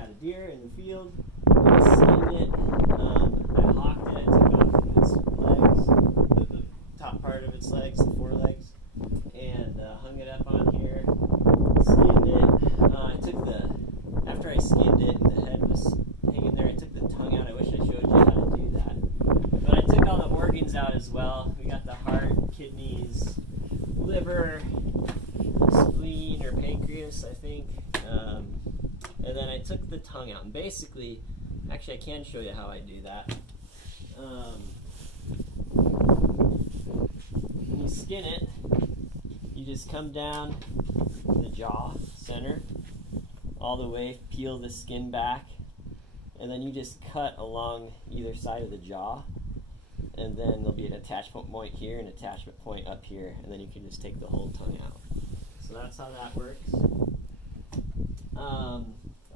had a deer in the field. I skinned it. I hawked it. I took off its legs, the top part of its legs, the forelegs, and hung it up on here. Skinned it. After I skinned it and the head was hanging there, I took the tongue out. I wish I showed you how to do that. But I took all the organs out as well. We got the heart, kidneys, liver, spleen or pancreas, I think. And then I took the tongue out. And basically, actually I can show you how I do that. When you skin it, you just come down the jaw center all the way, peel the skin back, and then you just cut along either side of the jaw, and then there'll be an attachment point here and an attachment point up here, and then you can just take the whole tongue out. So that's how that works.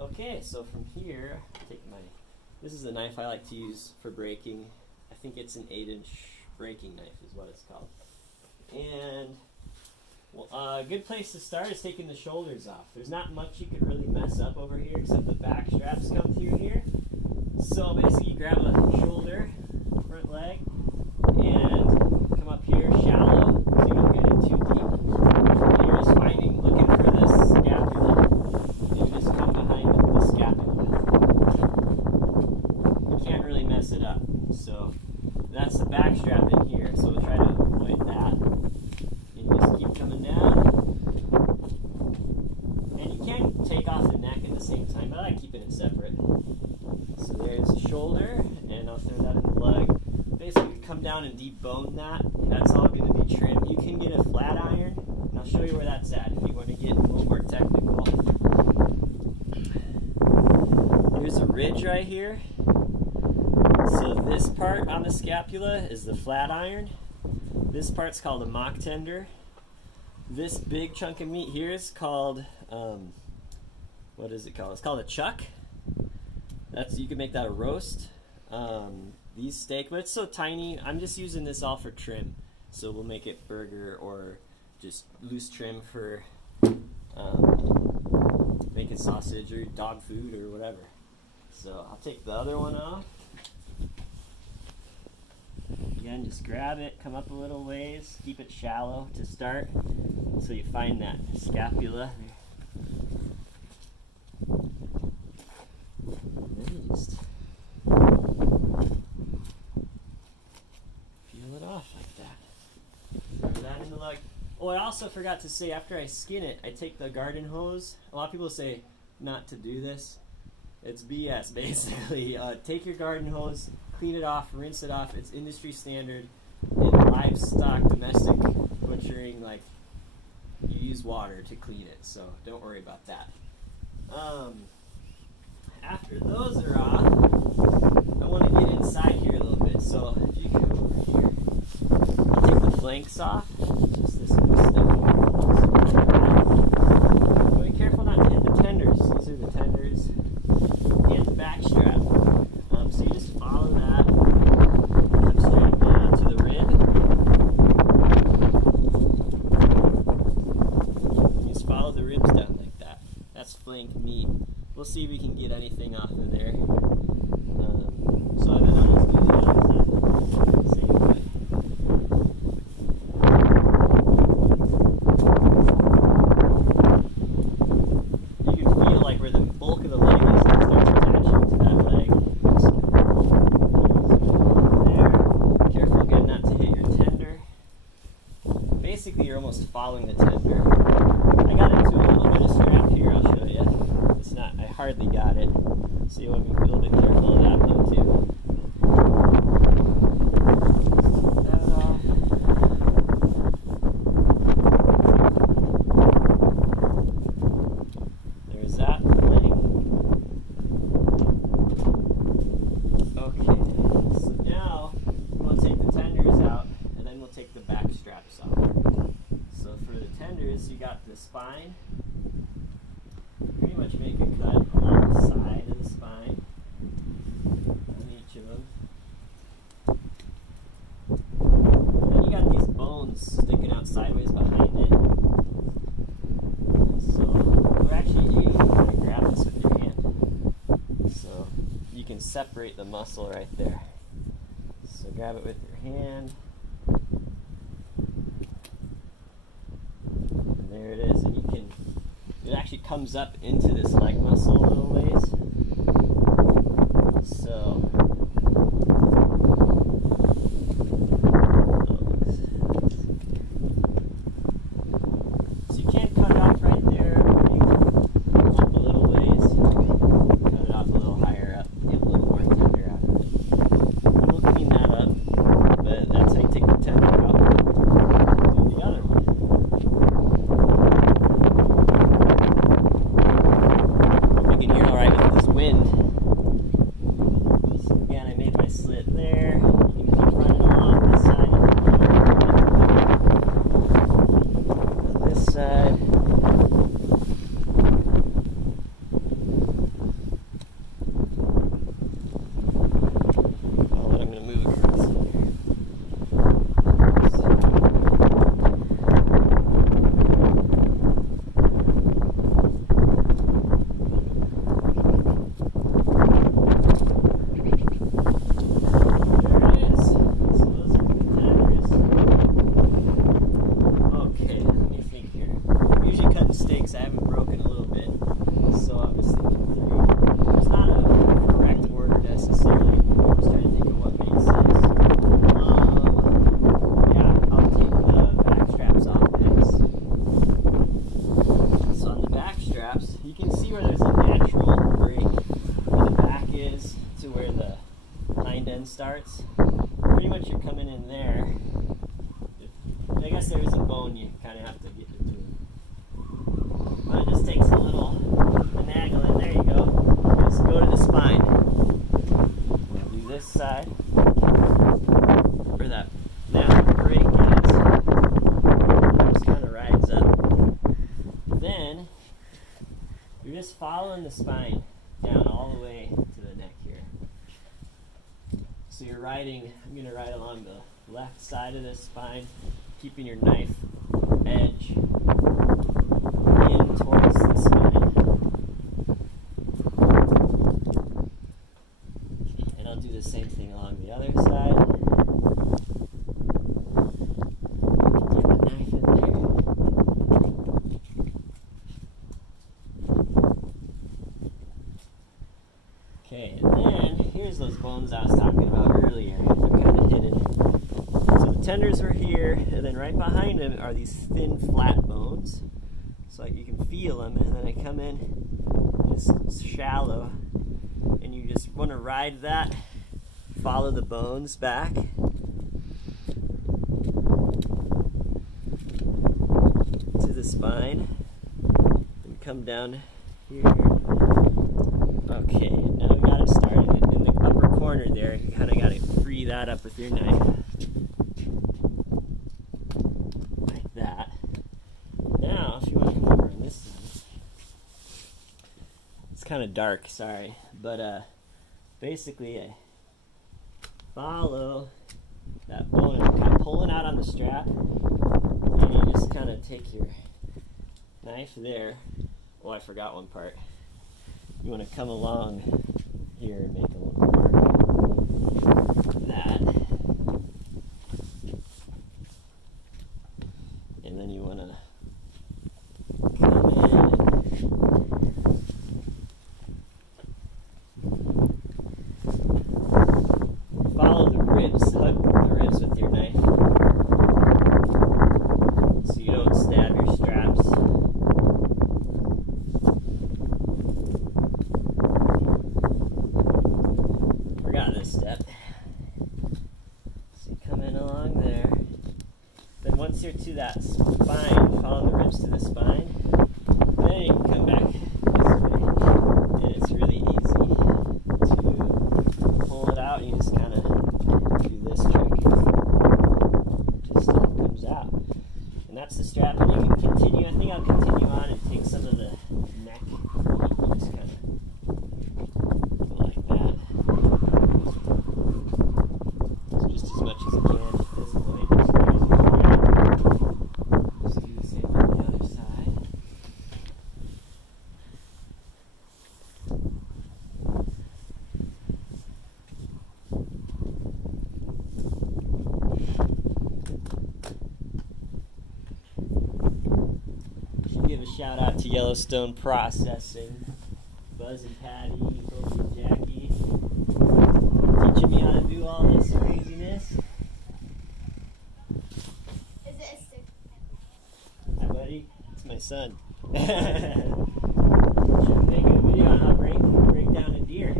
Okay, so from here, this is a knife I like to use for breaking. I think it's an 8-inch breaking knife is what it's called. And a good place to start is taking the shoulders off. There's not much you could really mess up over here except the back straps come through here. So basically you grab a shoulder, front leg, and come up here shallow so you don't get in too deep. And you're just looking for this scapula. And you just come behind the scapula. You can't really mess it up. So that's the back strap in here. So we'll try to avoid that. Just keep coming down. And you can take off the neck at the same time, but I like keeping it separate. So there's the shoulder, and I'll throw that in the lug. Basically, come down and debone that. That's all going to be trimmed. You can get a flat iron, and I'll show you where that's at if you want to get a little more technical. Here's a ridge right here. So this part on the scapula is the flat iron. This part's called a mock tender. This big chunk of meat here is called, what is it called? It's called a chuck. You can make that a roast. These steak, but it's so tiny. I'm just using this all for trim. So we'll make it burger or just loose trim for making sausage or dog food or whatever. So I'll take the other one off. Again, just grab it, come up a little ways, keep it shallow to start, so you find that scapula. And then you just peel it off like that. Throw that in the lug. Oh, I also forgot to say, after I skin it, I take the garden hose. A lot of people say not to do this. It's BS, basically. Take your garden hose, clean it off, rinse it off. It's industry standard. In livestock, domestic butchering, like, you use water to clean it, so don't worry about that. After those are off, I want to get inside here a little bit. So if you come over here, I'll take the flanks off. Just this stuff here. But be careful not to hit the tenders. These are the tenders. And the back strap. So you just follow that, come straight down to the rib. You just follow the ribs down like that. That's flank meat. We'll see if we can get anything off of there. So then I'll just do the opposite. Same way. You can feel like where the bulk of the leg is. Basically, you're almost following the tender. I got into a little bit of strap here, I'll show you. It's not, I hardly got it. So you want to be a little bit careful of that though too. That off. There's that flank. Okay, so now we'll take the tenders out and then we'll take the back straps off. So for the tenders, you got the spine. Pretty much make a cut along the side of the spine on each of them. And then you got these bones sticking out sideways behind it. So, or actually, you can grab this with your hand. can separate the muscle right there. So grab it with your hand. And there it is. And you can, it actually comes up into this leg muscle a little ways. So you can't cut it off right there. You can come up a little ways, cut it off a little higher up, get a little more tender out of it. We'll clean that up, but that's how you take the tender out. Do the other one. Hope you can hear all right with this wind. So again, I made my slit there. You can keep running along this side. On this side. Oh, I'm going to move across here. I haven't broken a little bit, so I was thinking through. There's not a correct order necessarily. I'm just trying to think of what makes sense. Yeah, I'll take the back straps off next. So on the back straps, you can see where there's a natural break where the back is to where the hind end starts. Pretty much you're coming in there. I guess there is a bone you kind of have to get between. But it just takes a little finagle, and there you go. Just go to the spine. Now do this side, where that natural break is. Just kind of rides up. Then you're just following the spine down all the way to the neck here. So you're riding. I'm going to ride along the left side of this spine, keeping your knife edge in towards the spine. And I'll do the same thing along the other side. Get the knife in there. Okay, and then here's those bones I was talking about earlier. They're kind of hidden. So the tenders are here, and then right behind them are these thin, flat bones. So you can feel them, and then I come in, it's shallow, and you just want to ride that, follow the bones back. To the spine, and come down here. Okay, now we got it started in the upper corner there. You kind of got to free that up with your knife. Like that. Now, if you want to come over on this side, it's kind of dark, sorry, but basically I follow that bone, and I'm kind of pulling out on the strap, and you just kind of take your knife there. Oh, I forgot one part. You want to come along here and make a little mark. That. And then you want to come in. Follow the ribs. Hug the ribs with your knife, so you don't stab your straps. Forgot this step. So you come in along there. Then once you're to that spine, follow the ribs to the spine. Then you can come back this way. And it's really easy to pull it out. You just kind of do this trick. Just so it comes out. And that's the strap. And you can continue. I think I'll continue on and take some of the neck. Just kind of go like that. So just as much as you can. This way. Shout out to Yellowstone Processing, Buzz and Patty, Kobe and Jackie, teaching me how to do all this craziness. Is it a stick? Hi, buddy. It's my son. Should make a video on how to break down a deer.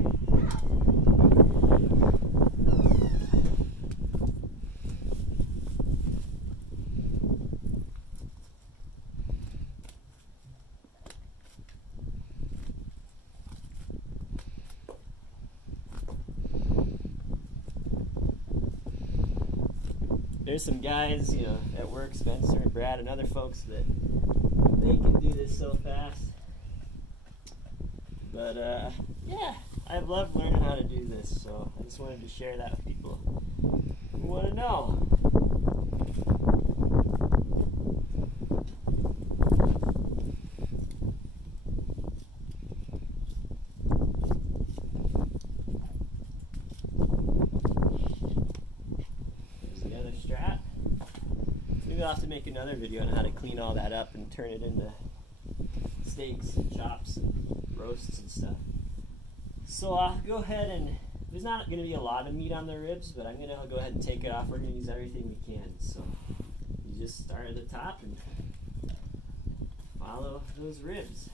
There's some guys, you know, at work, Spencer and Brad and other folks that they can do this so fast. But yeah, I've loved learning how to do this, so I just wanted to share that with people who want to know. I'll have to make another video on how to clean all that up and turn it into steaks and chops and roasts and stuff. So I'll go ahead and, there's not going to be a lot of meat on the ribs, but I'm going to go ahead and take it off. We're going to use everything we can. So you just start at the top and follow those ribs.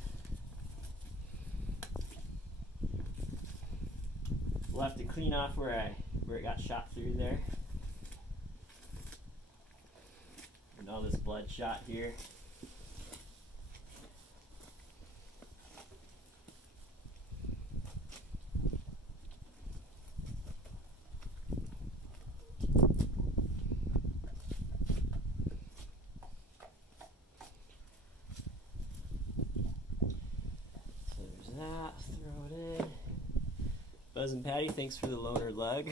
We'll have to clean off where it got shot through there. And all this bloodshot here. So there's that, throw it in. Buzz and Patty, thanks for the loaner lug.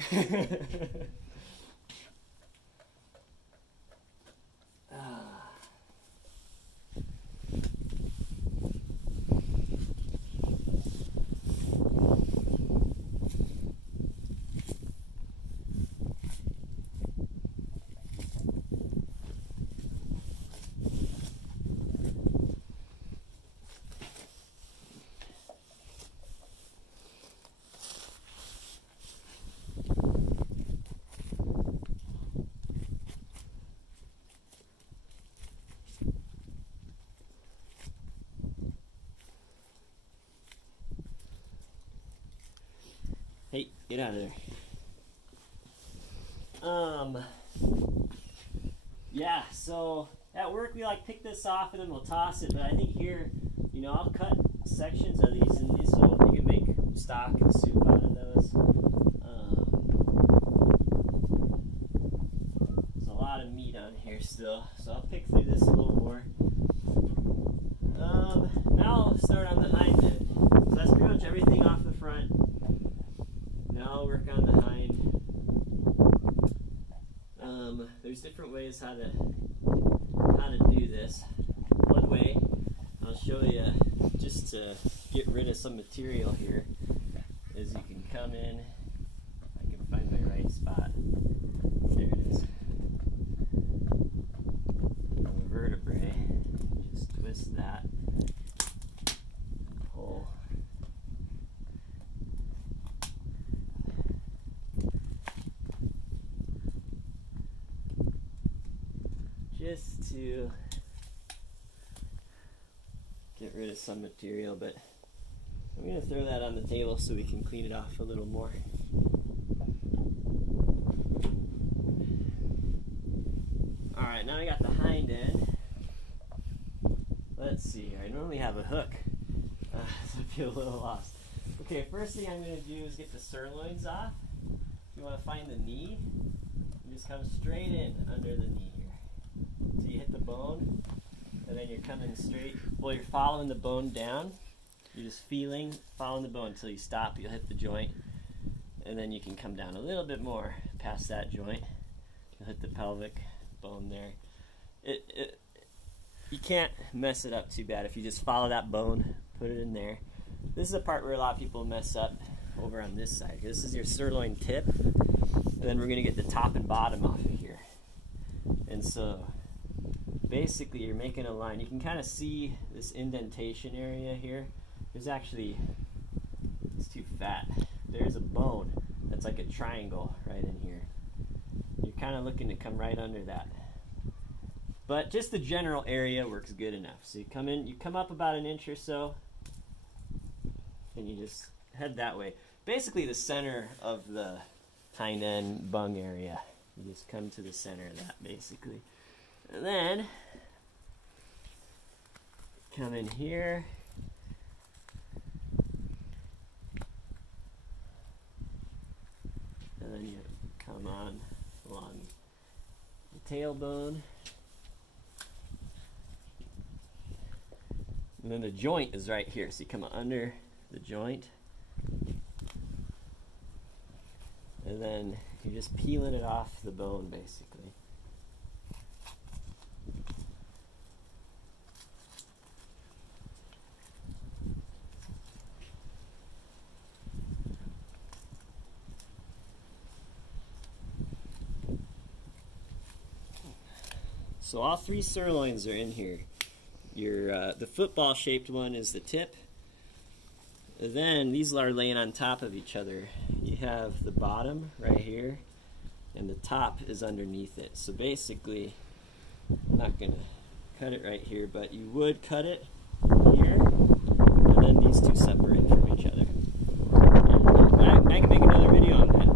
Hey, get out of there. Yeah, so at work we like pick this off and then we'll toss it, but I think here, you know, I'll cut sections of these and these so you can make stock and soup out of those. There's a lot of meat on here still, so I'll pick through this a little more. Now I'll start on the hind end. So that's pretty much everything off the front. Now I'll work on the hind. There's different ways how to do this. One way I'll show you just to get rid of some material here is you can come in. I can find my right spot. There it is. On the vertebrae, just twist that. Pull. Just to get rid of some material, but I'm going to throw that on the table so we can clean it off a little more. Alright, now I got the hind end. Let's see here. I normally have a hook, so I feel a little lost. Okay, first thing I'm going to do is get the sirloins off. You want to find the knee, and just come straight in under the knee here. So you hit the bone, and then you're coming straight. Well, you're following the bone down. You're just following the bone until you stop. You'll hit the joint, and then you can come down a little bit more past that joint. You'll hit the pelvic bone there. You can't mess it up too bad if you just follow that bone, put it in there. This is the part where a lot of people mess up over on this side. This is your sirloin tip, and then we're going to get the top and bottom off of here. And so basically you're making a line. You can kind of see this indentation area here. There's actually, it's too fat. There's a bone that's like a triangle right in here. You're kind of looking to come right under that. But just the general area works good enough. So you come in, you come up about an inch or so, and you just head that way. Basically the center of the hind end bung area. You just come to the center of that basically. And then come in here. And then you come on along the tailbone. And then the joint is right here. So you come under the joint. And then you're just peeling it off the bone basically. So all three sirloins are in here. The football shaped one is the tip. And then these are laying on top of each other. You have the bottom right here, and the top is underneath it. So basically, I'm not going to cut it right here, but you would cut it here, and then these two separate from each other. And I can make another video on that.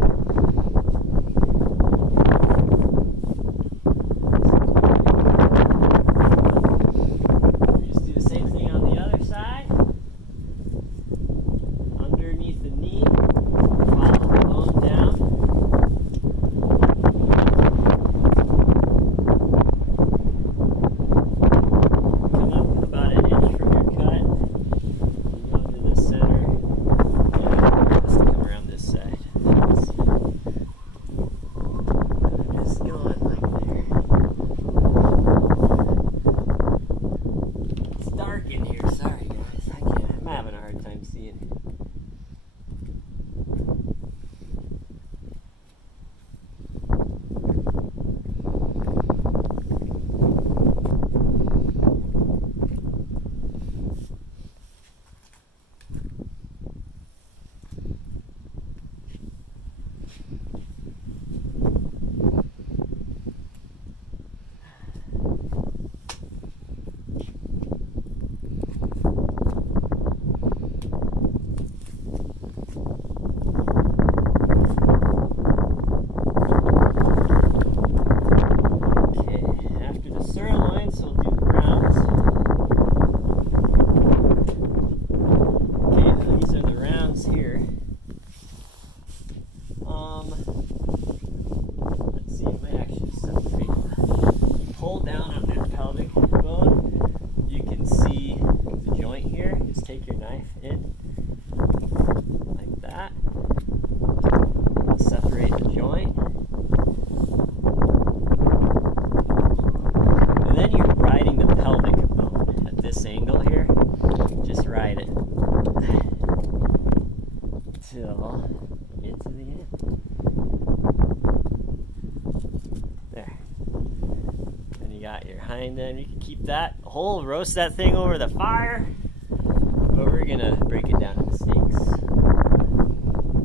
And then you can keep that whole, roast that thing over the fire, but we're gonna break it down into steaks.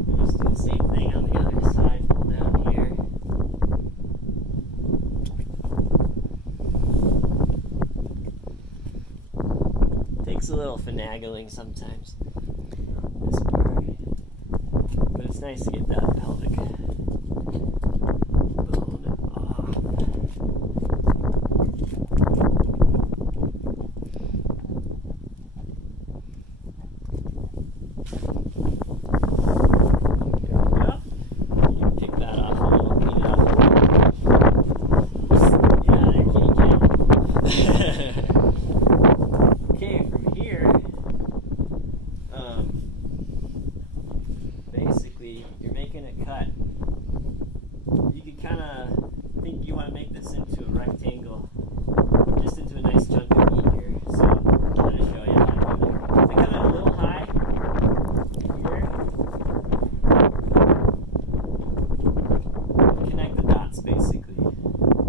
We'll just do the same thing on the other side. Pull down here. Takes a little finagling sometimes, this part, but it's nice to get that pelvic bone off. You're making a cut. You could kind of think you want to make this into a rectangle, just into a nice chunk of meat here. So I'm going to show you how to do it. I cut it a little high here. Connect the dots basically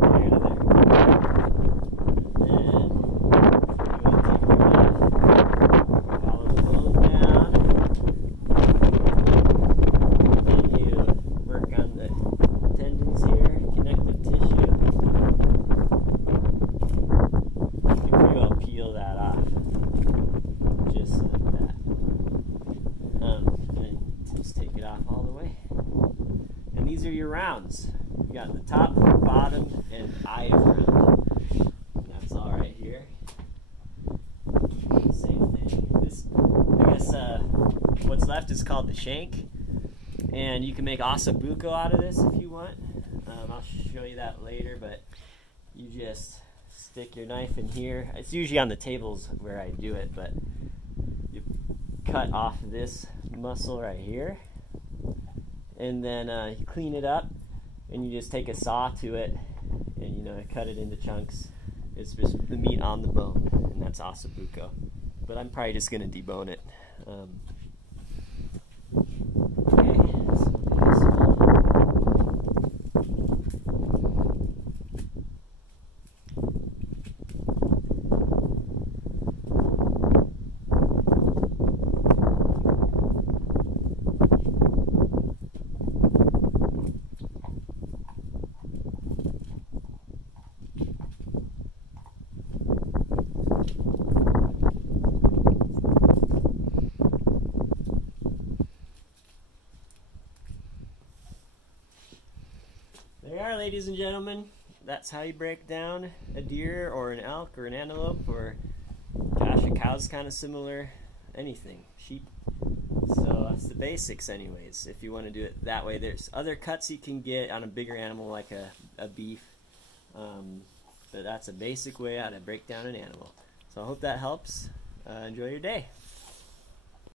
there to there. these are your rounds. You got the top, bottom, and eye of round. And that's all right here. Same thing. This, I guess, what's left is called the shank, and you can make ossobuco out of this if you want. I'll show you that later, but you just stick your knife in here. It's usually on the tables where I do it, but you cut off this muscle right here, and then you clean it up, and you just take a saw to it, and you know, cut it into chunks. It's just the meat on the bone, and that's ossobuco. But I'm probably just gonna debone it. Okay, so we'll do this one. There you are, ladies and gentlemen. That's how you break down a deer or an elk or an antelope, or gosh, a cow's kind of similar, anything, sheep. So that's the basics anyways, if you want to do it that way. There's other cuts you can get on a bigger animal like a beef, but that's a basic way how to break down an animal. So I hope that helps. Enjoy your day.